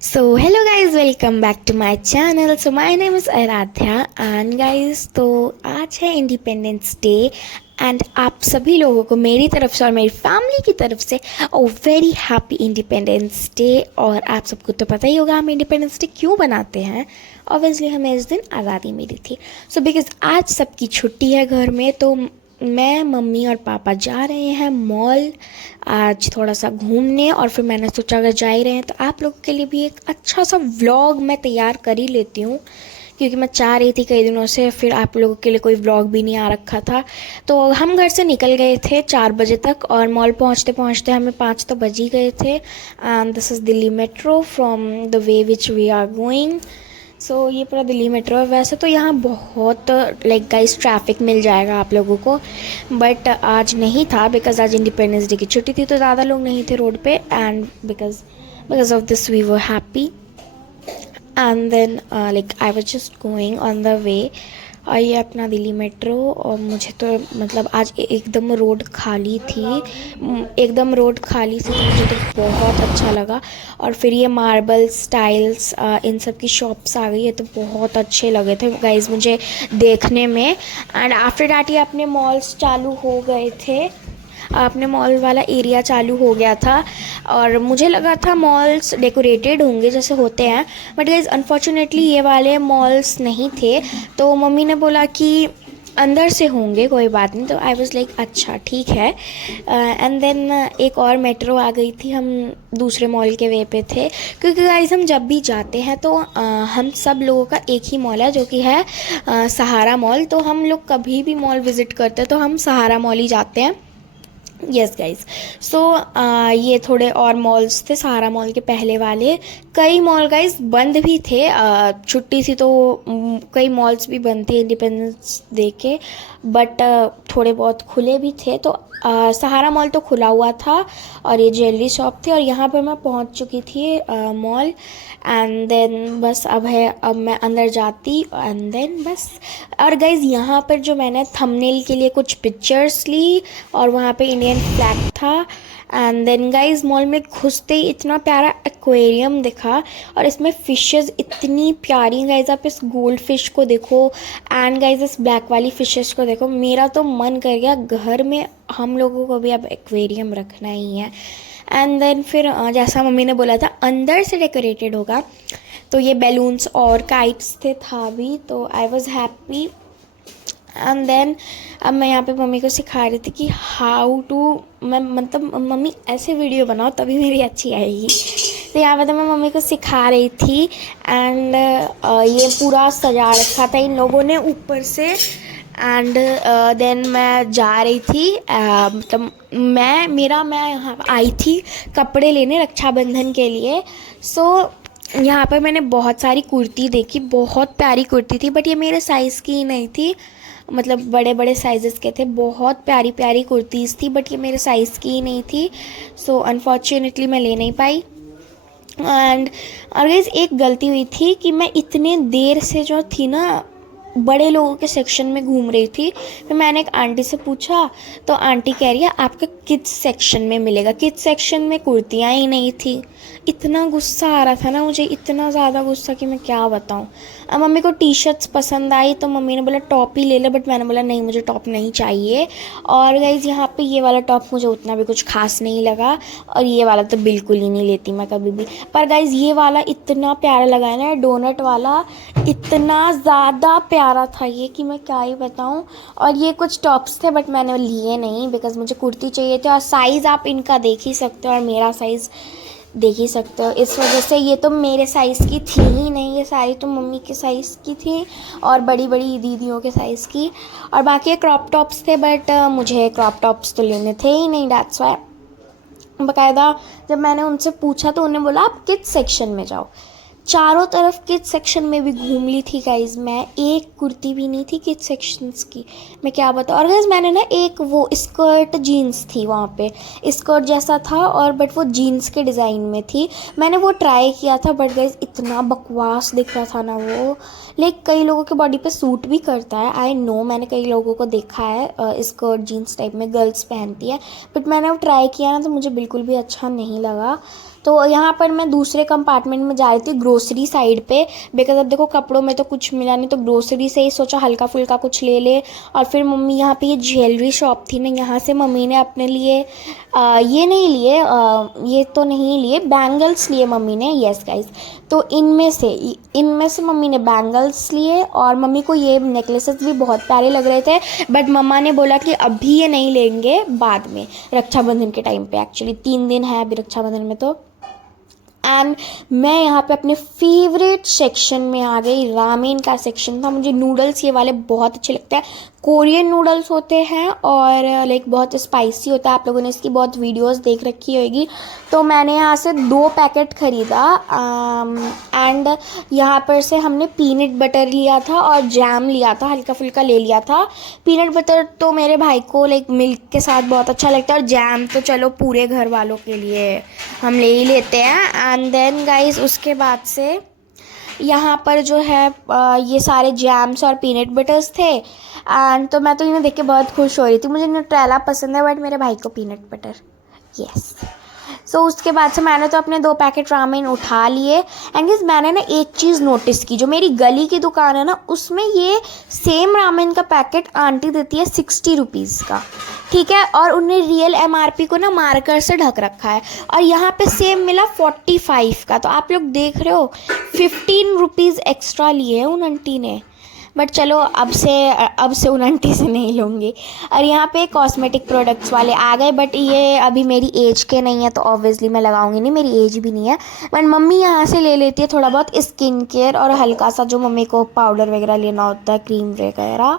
So hello guys, welcome back to my channel. So my name is Aradhya and guys, तो आज है independence day and आप सभी लोगों को मेरी तरफ से और मेरी फैमिली की तरफ से ओ वेरी हैप्पी इंडिपेंडेंस डे। और आप सबको तो पता ही होगा हम इंडिपेंडेंस डे क्यों बनाते हैं। ऑब्वियसली हमें इस दिन आज़ादी मिली थी। सो बिकॉज आज सबकी छुट्टी है घर में, तो मैं, मम्मी और पापा जा रहे हैं मॉल आज थोड़ा सा घूमने। और फिर मैंने सोचा अगर जा ही रहे हैं तो आप लोगों के लिए भी एक अच्छा सा व्लॉग मैं तैयार कर ही लेती हूँ, क्योंकि मैं चाह रही थी कई दिनों से, फिर आप लोगों के लिए कोई व्लॉग भी नहीं आ रखा था। तो हम घर से निकल गए थे 4 बजे तक और मॉल पहुँचते पहुँचते हमें 5 तो बज ही गए थे। And this is Delhi metro from the way which we are going. So ये पूरा दिल्ली मेट्रो है। वैसे तो यहाँ बहुत लाइक गाइस ट्रैफिक मिल जाएगा आप लोगों को, बट आज नहीं था बिकॉज आज इंडिपेंडेंस डे की छुट्टी थी, तो ज़्यादा लोग नहीं थे रोड पे। And because of this we were happy. And then like I was just going on the way. और ये अपना दिल्ली मेट्रो, और मुझे तो मतलब आज एकदम रोड खाली थी, एकदम रोड खाली थी, तो मुझे तो बहुत अच्छा लगा। और फिर ये मार्बल टाइल्स इन सब की शॉप्स आ गई है, तो बहुत अच्छे लगे थे गाइज मुझे देखने में। एंड आफ्टर डैट ये अपने मॉल्स चालू हो गए थे, अपने मॉल वाला एरिया चालू हो गया था। और मुझे लगा था मॉल्स डेकोरेटेड होंगे जैसे होते हैं, बट गाइज अनफॉर्चुनेटली ये वाले मॉल्स नहीं थे। तो मम्मी ने बोला कि अंदर से होंगे, कोई बात नहीं। तो आई वॉज़ लाइक अच्छा ठीक है। एंड देन एक और मेट्रो आ गई थी, हम दूसरे मॉल के वे पे थे, क्योंकि गाइज हम जब भी जाते हैं तो हम सब लोगों का एक ही मॉल है जो कि है सहारा मॉल। तो हम लोग कभी भी मॉल विज़िट करते हैं तो हम सहारा मॉल ही जाते हैं। Yes guys. सो ये थोड़े और मॉल्स थे सहारा मॉल के पहले वाले। कई मॉल गाइज बंद भी थे, छुट्टी थी तो कई मॉल्स भी बंद थे इंडिपेंडेंस डे के, बट थोड़े बहुत खुले भी थे। तो सहारा मॉल तो खुला हुआ था और ये ज्वेलरी शॉप थी, और यहाँ पर मैं पहुँच चुकी थी मॉल। एंड देन बस अब मैं अंदर जाती एंड देन बस। और गाइज यहाँ पर जो मैंने थंबनेल के लिए कुछ पिक्चर्स ली और वहाँ पे इंडियन फ्लैग था। एंड देन गाइज मॉल में घुसते ही इतना प्यारा एक्वेरियम दिखा, और इसमें फिशेस इतनी प्यारी। गाइज आप इस गोल्ड फिश को देखो एंड गाइज इस ब्लैक वाली फिशेस को देखो। मेरा तो मन कर गया घर में हम लोगों को भी अब एक्वेरियम रखना ही है। एंड देन फिर जैसा मम्मी ने बोला था अंदर से डेकोरेटेड होगा, तो ये बैलून्स और काइट्स थे था भी, तो I was happy. And then अब मैं यहाँ पे मम्मी को सिखा रही थी कि हाउ टू, मैं मतलब मम्मी ऐसे वीडियो बनाओ तभी मेरी अच्छी आएगी। तो यहाँ पे तो मैं मम्मी को सिखा रही थी। एंड ये पूरा सजा रखा था इन लोगों ने ऊपर से। एंड देन मैं जा रही थी, मतलब मैं यहाँ आई थी कपड़े लेने रक्षाबंधन के लिए। सो यहाँ पर मैंने बहुत सारी कुर्ती देखी, बहुत प्यारी कुर्ती थी, बट ये मेरे साइज़ की ही नहीं थी, मतलब बड़े बड़े साइज़ेस के थे। बहुत प्यारी प्यारी कुर्तीज़ थी, बट ये मेरे साइज़ की ही नहीं थी। सो अनफॉर्चुनेटली मैं ले नहीं पाई। एंड और गाइस एक गलती हुई थी कि मैं इतने देर से जो थी ना बड़े लोगों के सेक्शन में घूम रही थी। फिर मैंने एक आंटी से पूछा, तो आंटी कह रही है आपका किड्स सेक्शन में मिलेगा। किड्स सेक्शन में कुर्तियाँ ही नहीं थी। इतना गुस्सा आ रहा था ना मुझे, इतना ज़्यादा गुस्सा कि मैं क्या बताऊँ। अब मम्मी को टी शर्ट्स पसंद आई तो मम्मी ने बोला टॉप ही ले ले, बट मैंने बोला नहीं मुझे टॉप नहीं चाहिए। और गाइज यहाँ पे ये वाला टॉप मुझे उतना भी कुछ खास नहीं लगा, और ये वाला तो बिल्कुल ही नहीं लेती मैं कभी भी। पर गाइज ये वाला इतना प्यारा लगा है ना, डोनट वाला, इतना ज़्यादा प्यारा था ये कि मैं क्या ही बताऊँ। और ये कुछ टॉप्स थे बट मैंने लिए नहीं बिकॉज़ मुझे कुर्ती चाहिए थी। और साइज़ आप इनका देख ही सकते हो और मेरा साइज़ देख ही सकते हो। इस वजह से ये तो मेरे साइज़ की थी ही नहीं, ये सारी तो मम्मी के साइज़ की थी और बड़ी बड़ी दीदियों के साइज़ की। और बाकी क्रॉप टॉप्स थे, बट मुझे क्रॉप टॉप्स तो लेने थे ही नहीं। दैट्स वाई बाकायदा जब मैंने उनसे पूछा तो उन्होंने बोला आप किड्स सेक्शन में जाओ। चारों तरफ किड्स सेक्शन में भी घूम ली थी गाइज मैं, एक कुर्ती भी नहीं थी किड्स सेक्शंस की, मैं क्या बताऊँ। और गाइज मैंने ना एक वो स्कर्ट जीन्स थी वहाँ पे, स्कर्ट जैसा था और बट वो जीन्स के डिज़ाइन में थी। मैंने वो ट्राई किया था बट गाइज इतना बकवास दिख रहा था ना वो। लाइक कई लोगों के बॉडी पे सूट भी करता है, आई नो, मैंने कई लोगों को देखा है स्कर्ट जीन्स टाइप में गर्ल्स पहनती है, बट मैंने वो ट्राई किया ना तो मुझे बिल्कुल भी अच्छा नहीं लगा। तो यहाँ पर मैं दूसरे कंपार्टमेंट में जा रही थी ग्रोसरी साइड पे, बिकॉज अब देखो कपड़ों में तो कुछ मिला नहीं, तो ग्रोसरी से ही सोचा हल्का फुल्का कुछ ले ले। और फिर मम्मी यहाँ पे ये ज्वेलरी शॉप थी ना, यहाँ से मम्मी ने अपने लिए ये नहीं लिए, ये तो नहीं लिए, बैंगल्स लिए मम्मी ने। यस गाइस, तो इनमें से मम्मी ने बैंगल्स लिए, और मम्मी को ये नेकलेसेस भी बहुत प्यारे लग रहे थे, बट मम्मा ने बोला कि अभी ये नहीं लेंगे, बाद में रक्षाबंधन के टाइम पे। एक्चुअली 3 दिन है अभी रक्षाबंधन में। तो एंड मैं यहाँ पे अपने फेवरेट सेक्शन में आ गई। रामेन का सेक्शन था। मुझे नूडल्स ये वाले बहुत अच्छे लगते हैं। कोरियन नूडल्स होते हैं और लाइक बहुत स्पाइसी होता है। आप लोगों ने इसकी बहुत वीडियोस देख रखी होगी। तो मैंने यहाँ से 2 पैकेट ख़रीदा एंड यहाँ पर से हमने पीनट बटर लिया था और जैम लिया था, हल्का फुल्का ले लिया था। पीनट बटर तो मेरे भाई को लाइक मिल्क के साथ बहुत अच्छा लगता है, और जैम तो चलो पूरे घर वालों के लिए हम ले ही लेते हैं। एंड देन गाइस उसके बाद से यहाँ पर जो है ये सारे जैम्स और पीनट बटर्स थे। एंड तो मैं तो इन्हें देख के बहुत खुश हो रही थी। मुझे न्यूट्रेला पसंद है बट मेरे भाई को पीनट बटर। यस, सो उसके बाद से मैंने तो अपने 2 पैकेट रामेन उठा लिए। एंड गाइस मैंने ना एक चीज़ नोटिस की, जो मेरी गली की दुकान है ना, उसमें ये सेम रामेन का पैकेट आंटी देती है 60 रुपीज़ का, ठीक है, और उन्हें रियल MRP को ना मार्कर से ढक रखा है, और यहाँ पे सेम मिला 45 का। तो आप लोग देख रहे हो 15 रुपीज़ एक्स्ट्रा लिए हैं उन आंटी ने। बट चलो अब से उन आंटी से नहीं लूँगी। और यहाँ पे कॉस्मेटिक प्रोडक्ट्स वाले आ गए, बट ये अभी मेरी एज के नहीं है, तो ऑब्वियसली मैं लगाऊंगी नहीं, मेरी एज भी नहीं है। बट मम्मी यहाँ से ले लेती है थोड़ा बहुत स्किन केयर और हल्का सा जो मम्मी को पाउडर वगैरह लेना होता है, क्रीम वगैरह,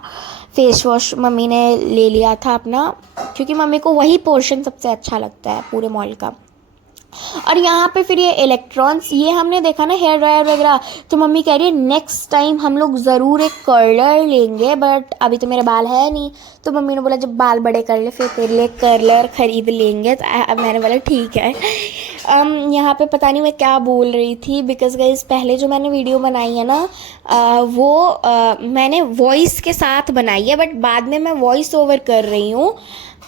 फेस वॉश मम्मी ने ले लिया था अपना, क्योंकि मम्मी को वही पोर्शन सबसे अच्छा लगता है पूरे मॉल का। और यहाँ पे फिर ये इलेक्ट्रॉन्स, ये हमने देखा ना हेयर ड्रायर वगैरह, तो मम्मी कह रही है नेक्स्ट टाइम हम लोग ज़रूर एक कर्लर लेंगे, बट अभी तो मेरे बाल है नहीं। तो मम्मी ने बोला जब बाल बड़े कर ले फिर तेरे लिए कर्लर ख़रीद लेंगे। तो मैंने बोला ठीक है। यहाँ पे पता नहीं मैं क्या बोल रही थी, बिकॉज गाइस पहले जो मैंने वीडियो बनाई है ना वो मैंने वॉइस के साथ बनाई है, बट बाद में मैं वॉइस ओवर कर रही हूँ,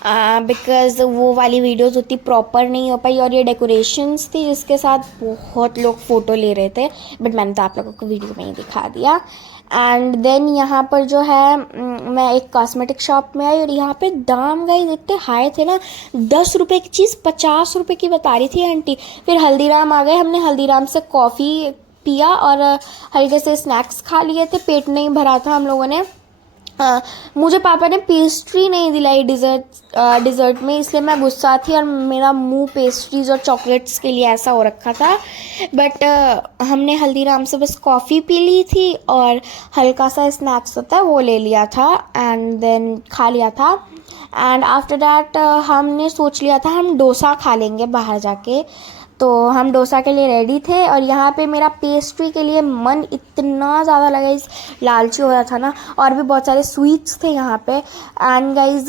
बिकॉज़ वो वाली वीडियोज़ उतनी प्रॉपर नहीं हो पाई। और ये डेकोरेशंस थी जिसके साथ बहुत लोग फ़ोटो ले रहे थे, बट मैंने तो आप लोगों को वीडियो में ही दिखा दिया। एंड देन यहाँ पर जो है मैं एक कॉस्मेटिक शॉप में आई, और यहाँ पे दाम गाइस इतने हाई थे ना, 10 रुपये की चीज़ 50 रुपये की बता रही थी आंटी। फिर हल्दीराम आ गए, हमने हल्दीराम से कॉफ़ी पिया और हल्के से स्नैक्स खा लिए थे, पेट नहीं भरा था हम लोगों ने। मुझे पापा ने पेस्ट्री नहीं दिलाई डिज़र्ट में, इसलिए मैं गुस्सा थी और मेरा मुंह पेस्ट्रीज़ और चॉकलेट्स के लिए ऐसा हो रखा था। बट हमने हल्दीराम से बस कॉफ़ी पी ली थी और हल्का सा स्नैक्स होता है वो ले लिया था, एंड देन खा लिया था। एंड आफ्टर दैट हमने सोच लिया था हम डोसा खा लेंगे बाहर जाके, तो हम डोसा के लिए रेडी थे। और यहाँ पे मेरा पेस्ट्री के लिए मन इतना ज़्यादा लगा, इस लालची हो रहा था ना, और भी बहुत सारे स्वीट्स थे यहाँ पे। एंड गाइज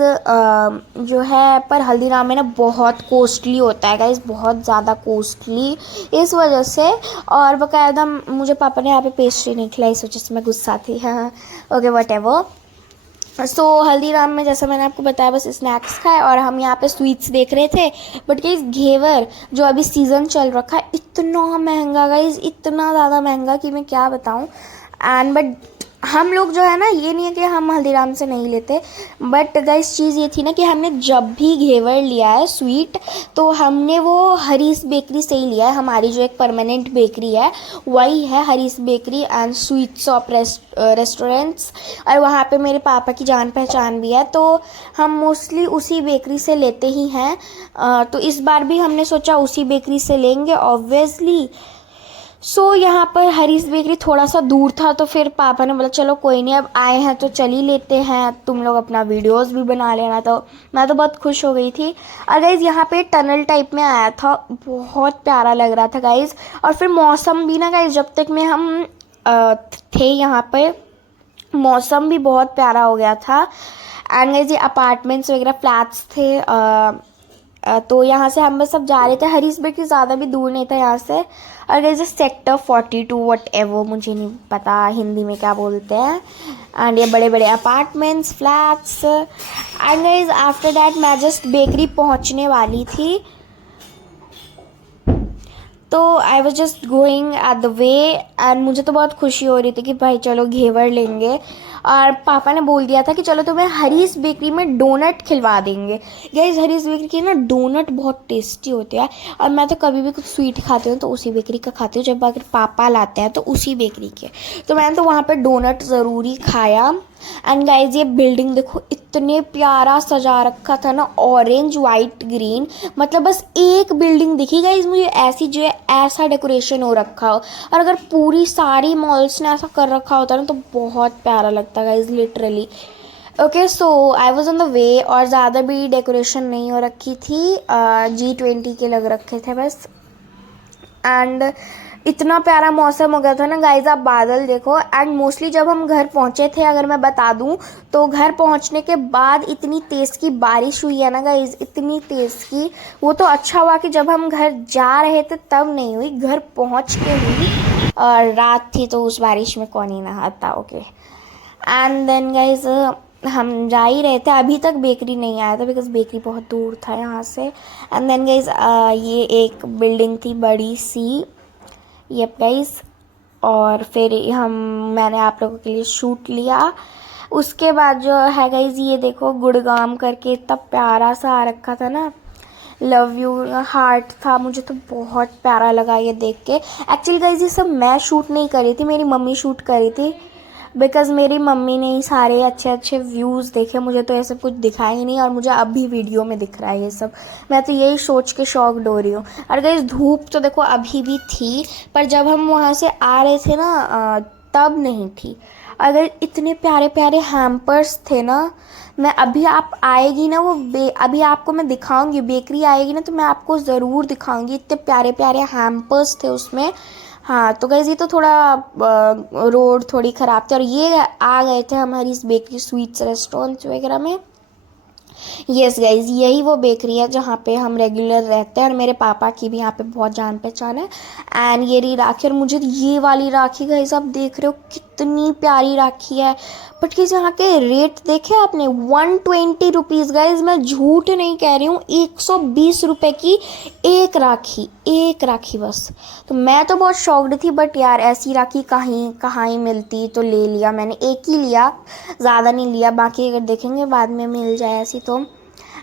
जो है पर हल्दीराम में ना बहुत कॉस्टली होता है गाइज, बहुत ज़्यादा कॉस्टली, इस वजह से। और बाकायदा मुझे पापा ने यहाँ पे पेस्ट्री नहीं खिलाई, इस वजह से मैं गुस्सा थी। हाँ ओके व्हाटएवर। सो हल्दीराम में जैसा मैंने आपको बताया बस स्नैक्स खाए, और हम यहाँ पे स्वीट्स देख रहे थे। बट गाइस घेवर जो अभी सीज़न चल रखा है इतना महंगा गाइस, इतना ज़्यादा महंगा कि मैं क्या बताऊँ। एंड बट हम लोग जो है ना, ये नहीं है कि हम हल्दीराम से नहीं लेते, बट गाइस चीज़ ये थी ना कि हमने जब भी घेवर लिया है स्वीट, तो हमने वो हरीस बेकरी से ही लिया है। हमारी जो एक परमानेंट बेकरी है वही है Haris bakery and sweet shop restaurants, और वहाँ पे मेरे पापा की जान पहचान भी है, तो हम मोस्टली उसी बेकरी से लेते ही हैं। तो इस बार भी हमने सोचा उसी बेकरी से लेंगे ऑब्वियसली। सो यहाँ पर हरीस बेकरी थोड़ा सा दूर था, तो फिर पापा ने बोला चलो कोई नहीं, अब आए हैं तो चल ही लेते हैं, तुम लोग अपना वीडियोस भी बना लेना। तो मैं तो बहुत खुश हो गई थी। और गाइज़ यहाँ पे टनल टाइप में आया था, बहुत प्यारा लग रहा था गाइज़। और फिर मौसम भी ना गाइज़, जब तक में हम थे यहाँ पे मौसम भी बहुत प्यारा हो गया था। एंड गाइज़ ये अपार्टमेंट्स वगैरह फ्लैट्स थे, तो यहाँ से हम बस सब जा रहे थे। हरीस बेकरी ज़्यादा भी दूर नहीं था यहाँ से। और गाइस सेक्टर 42 व्हाटएवर, मुझे नहीं पता हिंदी में क्या बोलते हैं। एंड ये बड़े बड़े apartments flats. And guys after that मैं जस्ट बेकरी पहुँचने वाली थी, तो I was just going at the way and मुझे तो बहुत खुशी हो रही थी कि भाई चलो घेवर लेंगे। और पापा ने बोल दिया था कि चलो तुम्हें हरीस बेकरी में डोनट खिलवा देंगे। गाइस हरीस बेकरी के ना डोनट बहुत टेस्टी होते हैं, और मैं तो कभी भी कुछ स्वीट खाती हूँ तो उसी बेकरी का खाती हूँ, जब अगर पापा लाते हैं तो उसी बेकरी के। तो मैंने तो वहाँ पर डोनट ज़रूरी खाया। एंड गाइज ये बिल्डिंग देखो, इतने प्यारा सजा रखा था ना, ऑरेंज वाइट ग्रीन, मतलब बस एक बिल्डिंग दिखी गाइज मुझे ऐसी जो है, ऐसा डेकोरेशन हो रखा हो। और अगर पूरी सारी मॉल्स ने ऐसा कर रखा होता ना तो बहुत प्यारा लगता guys literally. Okay so I was on the way, और ज़्यादा भी डेकोरेशन नहीं हो रखी थी, G20 के लग रखे थे बस। एंड इतना प्यारा मौसम हो गया था ना गाइज, आप बादल देखो। एंड मोस्टली जब हम घर पहुंचे थे, अगर मैं बता दूं, तो घर पहुंचने के बाद इतनी तेज़ की बारिश हुई है ना गाइज, इतनी तेज़ की। वो तो अच्छा हुआ कि जब हम घर जा रहे थे तब नहीं हुई, घर पहुंच के हुई। और रात थी तो उस बारिश में कौन ही नहाता। ओके एंड देन गाइज हम जा ही रहे थे, अभी तक बेकरी नहीं आया था बिकॉज बेकरी बहुत दूर था यहाँ से। एंड देन गाइज ये एक बिल्डिंग थी बड़ी सी, यप गाइस। और फिर मैंने आप लोगों के लिए शूट लिया। उसके बाद जो है गाइस, ये देखो गुड़गाम करके इतना प्यारा सा आ रखा था ना, लव यू हार्ट था, मुझे तो बहुत प्यारा लगा ये देख के। एक्चुअली गाइस ये सब मैं शूट नहीं करी थी, मेरी मम्मी शूट करी थी, बिकॉज़ मेरी मम्मी ने ही सारे अच्छे अच्छे व्यूज़ देखे, मुझे तो ये सब कुछ दिखा ही नहीं, और मुझे अभी वीडियो में दिख रहा है ये सब। मैं तो यही सोच के शॉक्ड हो रही हूँ। और गाइस धूप तो देखो अभी भी थी, पर जब हम वहाँ से आ रहे थे ना तब नहीं थी। अगर इतने प्यारे प्यारे हैम्पर्स थे ना, मैं अभी आप आएगी ना वो अभी आपको मैं दिखाऊंगी, बेकरी आएगी ना तो मैं आपको ज़रूर दिखाऊंगी, इतने प्यारे प्यारे हैम्पर्स थे उसमें। हाँ तो गाइस ये तो थोड़ा रोड थोड़ी ख़राब थी, और ये आ गए थे हमारी इस बेकरी स्वीट्स रेस्टोरेंट्स वगैरह में। यस गाइज यही वो बेकरी है जहाँ पे हम रेगुलर रहते हैं, और मेरे पापा की भी यहाँ पे बहुत जान पहचान है। एंड ये रही राखी, और मुझे ये वाली राखी गाइज आप देख रहे हो कितनी प्यारी राखी है। बट गाइज यहाँ के रेट देखे आपने, 120 रुपीज़ गाइज, मैं झूठ नहीं कह रही हूँ, 120 रुपये की एक राखी बस। तो मैं तो बहुत शॉक्ड थी, बट यार ऐसी राखी कहाँ ही मिलती, तो ले लिया मैंने, एक ही लिया, ज़्यादा नहीं लिया, बाकी अगर देखेंगे बाद में मिल जाए ऐसी तो।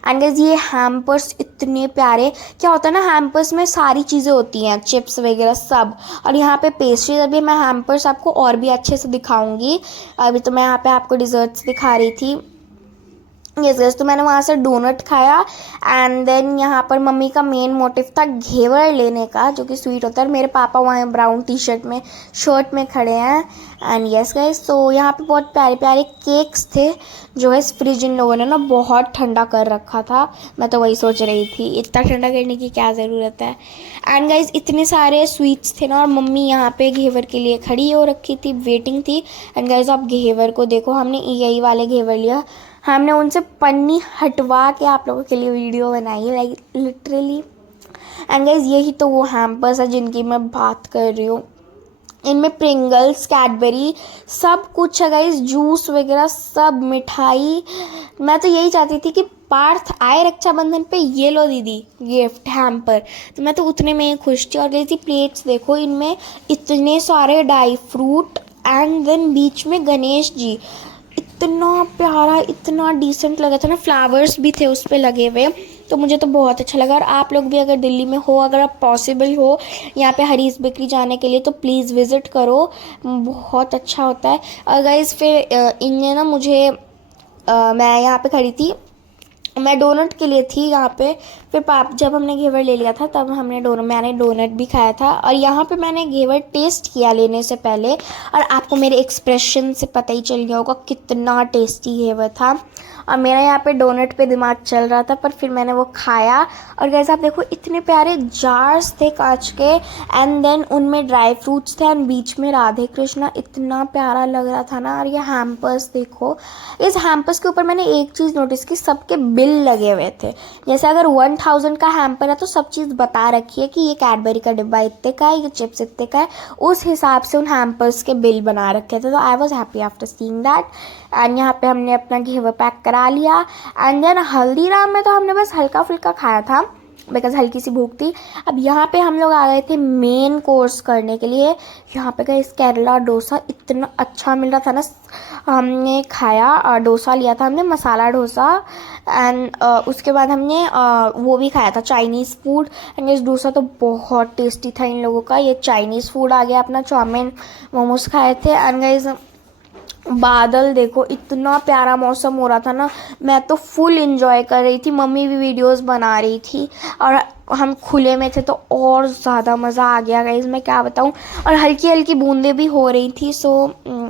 एंड गाइस ये हैम्पर्स इतने प्यारे, क्या होता है ना हैम्पर्स में सारी चीज़ें होती हैं, चिप्स वगैरह सब, और यहाँ पे पेस्ट्रीज। अभी मैं हैम्पर्स आपको और भी अच्छे से दिखाऊंगी, अभी तो मैं यहाँ पे आपको डिज़र्ट्स दिखा रही थी। यस तो मैंने वहाँ से डोनट खाया। एंड देन यहाँ पर मम्मी का मेन मोटिव था घेवर लेने का, जो कि स्वीट होता है। मेरे पापा वहाँ ब्राउन शर्ट में खड़े हैं। एंड यस गाइस, तो यहाँ पे बहुत प्यारे प्यारे केक्स थे, जो है फ्रिज इन लोगों ने ना बहुत ठंडा कर रखा था। मैं तो वही सोच रही थी, इतना ठंडा करने की क्या ज़रूरत है। एंड गाइस इतने सारे स्वीट्स थे ना, और मम्मी यहाँ पे घेवर के लिए खड़ी हो रखी थी, वेटिंग थी। एंड गाइस आप घेवर को देखो, हमने यही वाले घेवर लिया, हमने उनसे पन्नी हटवा के आप लोगों के लिए वीडियो बनाई है, लाइक लिटरली। एंड गाइज यही तो वो हैम्पर्स है जिनकी मैं बात कर रही हूँ। इनमें प्रिंगल्स, कैडबरी सब कुछ है गाइज, जूस वगैरह सब, मिठाई। मैं तो यही चाहती थी कि पार्थ आए रक्षाबंधन पे, ये लो दीदी गिफ्ट हैम्पर, तो मैं तो उतने में ही खुश थी। और गई प्लेट्स देखो, इनमें इतने सारे ड्राई फ्रूट, एंड देन बीच में गणेश जी, इतना प्यारा, इतना डिसेंट लगा था ना, फ्लावर्स भी थे उस पर लगे हुए, तो मुझे तो बहुत अच्छा लगा। और आप लोग भी अगर दिल्ली में हो, अगर आप पॉसिबल हो यहाँ पे हरीस बेकरी जाने के लिए, तो प्लीज़ विज़िट करो, बहुत अच्छा होता है। और गाइस फिर इनने ना मुझे मैं यहाँ पे खड़ी थी, मैं डोनट के लिए थी यहाँ पे। फिर जब हमने घेवर ले लिया था तब मैंने डोनट भी खाया था। और यहाँ पे मैंने घेवर टेस्ट किया लेने से पहले, और आपको मेरे एक्सप्रेशन से पता ही चल गया होगा कितना टेस्टी घेवर था। और मेरा यहाँ पे डोनट पे दिमाग चल रहा था, पर फिर मैंने वो खाया। और गाइस आप देखो इतने प्यारे जार्स थे कांच के, एंड देन उनमें ड्राई फ्रूट्स थे, एंड बीच में राधे कृष्णा, इतना प्यारा लग रहा था ना। और ये हैम्पर्स देखो, इस हैम्पर्स के ऊपर मैंने एक चीज़ नोटिस की, सबके बिल लगे हुए थे। जैसे अगर 1000 का हैम्पर है तो सब चीज़ बता रखी है कि ये कैडबरी का डिब्बा इतने का है, ये चिप्स इतने का है, उस हिसाब से उन हैम्पर्स के बिल बना रखे थे। तो आई was happy after seeing that. And यहाँ पे हमने अपना घेवर पैक करा लिया। एंड देन हल्दीराम में तो हमने बस हल्का फुल्का खाया था, बिकॉज हल्की सी भूख थी। अब यहाँ पे हम लोग आ गए थे मेन कोर्स करने के लिए। यहाँ पे गए केरला डोसा इतना अच्छा मिल रहा था ना, हमने खाया। डोसा लिया था हमने, मसाला डोसा, एंड उसके बाद हमने वो भी खाया था चाइनीज़ फूड। एंड इस डोसा तो बहुत टेस्टी था इन लोगों का। ये चाइनीज़ फूड आ गया अपना, चाउमीन मोमोज खाए थे। एंड गाइस बादल देखो, इतना प्यारा मौसम हो रहा था ना, मैं तो फुल इंजॉय कर रही थी। मम्मी भी वीडियोस बना रही थी और हम खुले में थे तो और ज़्यादा मज़ा आ गया गाइस, मैं क्या बताऊँ। और हल्की हल्की बूंदें भी हो रही थी। So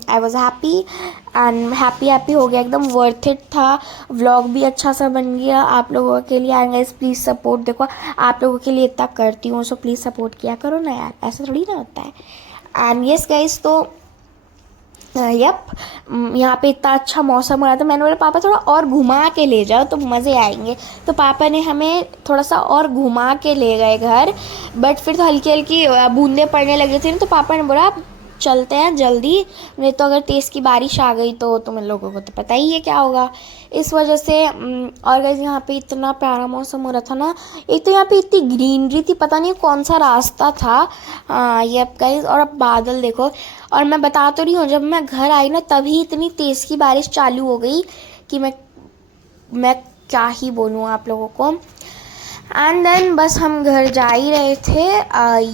I was happy and happy हो गया, एकदम वर्थ इट था। व्लॉग भी अच्छा सा बन गया आप लोगों के लिए। एंड गाइस प्लीज़ सपोर्ट, देखो आप लोगों के लिए इतना करती हूँ, सो प्लीज़ सपोर्ट किया करो ना यार, ऐसा थोड़ी ना होता है। एंड यस गाइस, तो यप, यहाँ पे इतना अच्छा मौसम हो रहा था। मैंने बोला पापा थोड़ा और घुमा के ले जाओ तो मज़े आएंगे। तो पापा ने हमें थोड़ा सा और घुमा के ले गए घर। बट फिर तो हल्की हल्की बूंदें पड़ने लगी थी ना, तो पापा ने बोला चलते हैं जल्दी, नहीं तो अगर तेज़ की बारिश आ गई तो तुम लोगों को तो पता ही है क्या होगा। इस वजह से और गाइस यहाँ पे इतना प्यारा मौसम हो रहा था ना। एक तो यहाँ पे इतनी ग्रीनरी थी, पता नहीं कौन सा रास्ता था। ये गाइस, और अब बादल देखो। और मैं बता तो रही हूँ, जब मैं घर आई ना तभी इतनी तेज़ की बारिश चालू हो गई कि मैं क्या ही बोलूँ आप लोगों को। एंड देन बस हम घर जा ही रहे थे।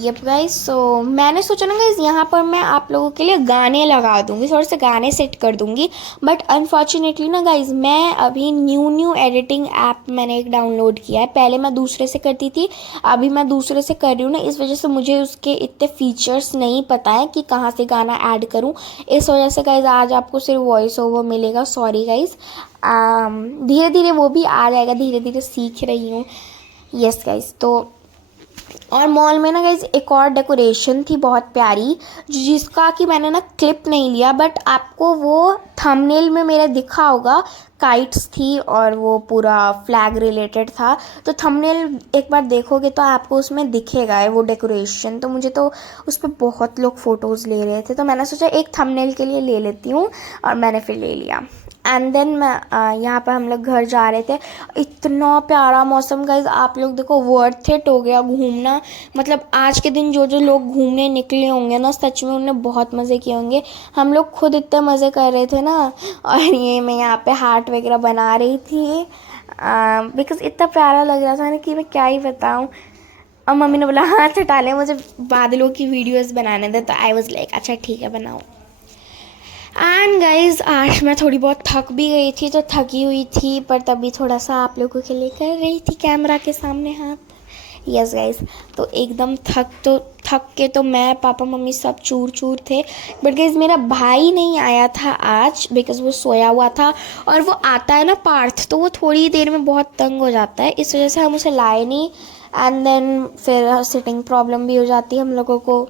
यप गाइस, सो मैंने सोचा ना गाइस यहाँ पर मैं आप लोगों के लिए गाने लगा दूँगी, थोड़े से गाने सेट कर दूँगी। बट अनफॉर्चुनेटली ना गाइस, मैं अभी न्यू एडिटिंग ऐप मैंने एक डाउनलोड किया है। पहले मैं दूसरे से करती थी, अभी मैं दूसरे से कर रही हूँ ना, इस वजह से मुझे उसके इतने फीचर्स नहीं पता है कि कहाँ से गाना ऐड करूँ। इस वजह से गाइस आज आपको सिर्फ वॉइस ओवर मिलेगा, सॉरी गाइस। धीरे धीरे वो भी आ जाएगा, धीरे धीरे सीख रही हूँ। यस गाइस, तो और मॉल में ना गाइस एक और डेकोरेशन थी बहुत प्यारी, जिसका कि मैंने ना क्लिप नहीं लिया, बट आपको वो थंबनेल में मेरे दिखा होगा। काइट्स थी और वो पूरा फ्लैग रिलेटेड था, तो थंबनेल एक बार देखोगे तो आपको उसमें दिखेगा वो डेकोरेशन। तो मुझे तो उस पर बहुत लोग फ़ोटोज़ ले रहे थे, तो मैंने सोचा एक थंबनेल के लिए ले लेती हूँ, और मैंने फिर ले लिया। एंड देन मैं यहाँ पर हम लोग घर जा रहे थे। इतना प्यारा मौसम गाइज, आप लोग देखो, वर्थ इट हो गया घूमना। मतलब आज के दिन जो जो लोग घूमने निकले होंगे ना, सच में उन्होंने बहुत मज़े किए होंगे। हम लोग खुद इतने मज़े कर रहे थे ना। और ये मैं यहाँ पे हार्ट वगैरह बना रही थी, बिकॉज इतना प्यारा लग रहा था ना कि मैं क्या ही बताऊँ। और मम्मी ने बोला हाथ हटा ले, मुझे बादलों की वीडियोस बनाने दे। तो आई वाज लाइक अच्छा ठीक है बनाओ। एंड गाइज आज मैं थोड़ी बहुत थक भी गई थी, तो थकी हुई थी, पर तभी थोड़ा सा आप लोगों के लिए कर रही थी कैमरा के सामने हाथ। यस गाइज, तो एकदम थक के तो मैं, पापा मम्मी सब चूर चूर थे। बट गाइज मेरा भाई नहीं आया था आज, बिकॉज वो सोया हुआ था। और वो आता है ना पार्थ, तो वो थोड़ी देर में बहुत तंग हो जाता है, इस वजह से हम उसे लाए नहीं। एंड देन फिर सिटिंग प्रॉब्लम भी हो जाती है हम लोगों को।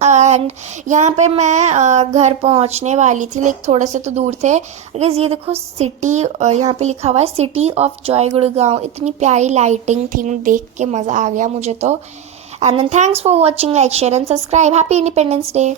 एंड यहाँ पे मैं घर पहुँचने वाली थी, लाइक थोड़ा से तो दूर थे। गाइस ये देखो सिटी, यहाँ पे लिखा हुआ है सिटी ऑफ जॉय गुड़गांव। इतनी प्यारी लाइटिंग थी ना, देख के मज़ा आ गया मुझे तो। And then thanks for watching, like share and subscribe. Happy independence day.